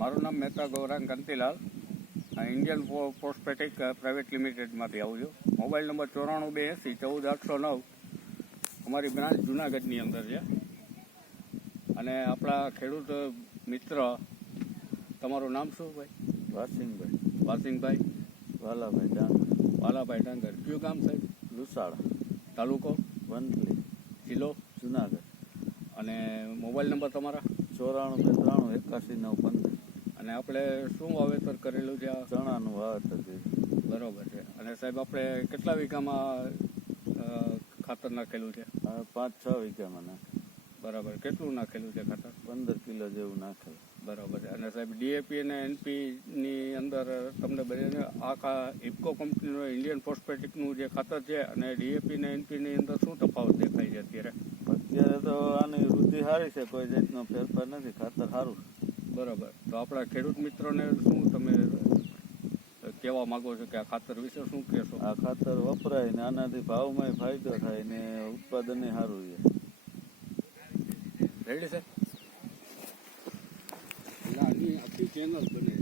મારું નામ Mehta Gaurang Kantilal, Indian phosphatic private લિમિટેડમાંથી આવું છું. Mobile number 9428014809. અમારી બ્રાન્ચ જુનાગઢની અંદર છે. અને આપણા ખેડૂત મિત્ર, તમારું નામ શું ભાઈ? વાસિંગભાઈ વાલાભાઈ ડાંગર. કયું ગામ સાહેબ? લુસાડા, તાલુકો વંથલી, જિલ્લો જુનાગઢ. અને મોબાઈલ નંબર તમારા? 9423818915. અને આપણે શું વાવેતર કરેલું છે? ચણાનું વાવેતર કર્યું. બરોબર છે. અને સાહેબ આપણે કેટલા વીઘામાં ખાતર નાખેલું છે? 5-6 વીઘામાં નાખેલું. બરાબર. કેટલું નાખેલું છે ખાતર? 15 કિલો જેવું નાખેલું. બરાબર છે. અને સાહેબ ડીએપી અને એનપીની અંદર તમને બધાને આખા ઇફકો કંપનીનું ઇન્ડિયન ફોસ્ફેટિકનું જે ખાતર છે અને ડીએપી અને એનપીની અંદર શું તફાવત દેખાય છે અત્યારે? અત્યારે તો આની વૃદ્ધિ સારી છે, કોઈ જાતનો ફેરફાર નથી, ખાતર સારું. બરાબર. તો આપણા ખેડૂત મિત્રોને શું તમે કહેવા માગો છો કે આ ખાતર વિશે શું કહેશો? આ ખાતર વપરાય ને આનાથી ભાવમાં ફાયદો થાય ને ઉત્પાદન સારું છે. રેડી છે? એટલે આની આખી ચેનલ બને